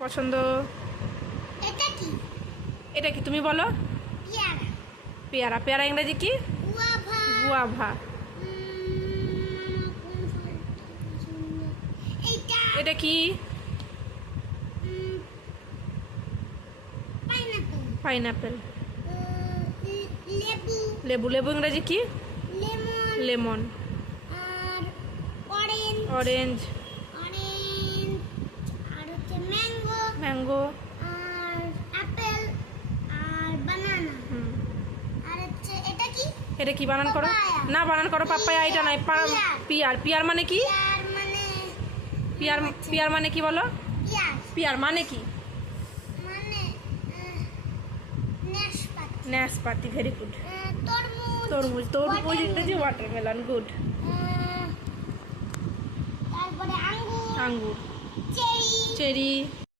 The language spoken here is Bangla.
পছন্দ? এটা কি? এটা কি তুমি বলো? পেয়ারা। পেয়ারা। পেয়ারা ইংরেজি কি? গুয়াভা। গুয়াভা। এইটা এটা কি? পাইনাপল। পাইনাপেল। লেবু। লেবু। লেবু ইংরেজি কি? লেমন। লেমন। আর অরেঞ্জ। অরেঞ্জ। অরেঞ্জ। আর হচ্ছে ম্যাঙ্গো। ম্যাঙ্গো। আর অ্যাপেল। আর বানানা। আর হচ্ছে এটা কি? এটা কি বানান করো? পাপায়া। না বানান করো পাপ্পায়া এটা নয়। পিয়ার। পিয়ার। পিয়ার মানে কি? পেয়ার মানে পিয়ার। পিয়ার মানে কি বলো? পেঁয়াজ। পিয়ার মানে কি? মানে নাশপাতি। নাশপাতি। Very good. তরমুজ। তরমুজ। তরমুজ ইংরেজি ওয়াটারমেলন। গুড। তারপরে আঙ্গুর। আঙ্গুর। চেরি। চেরি।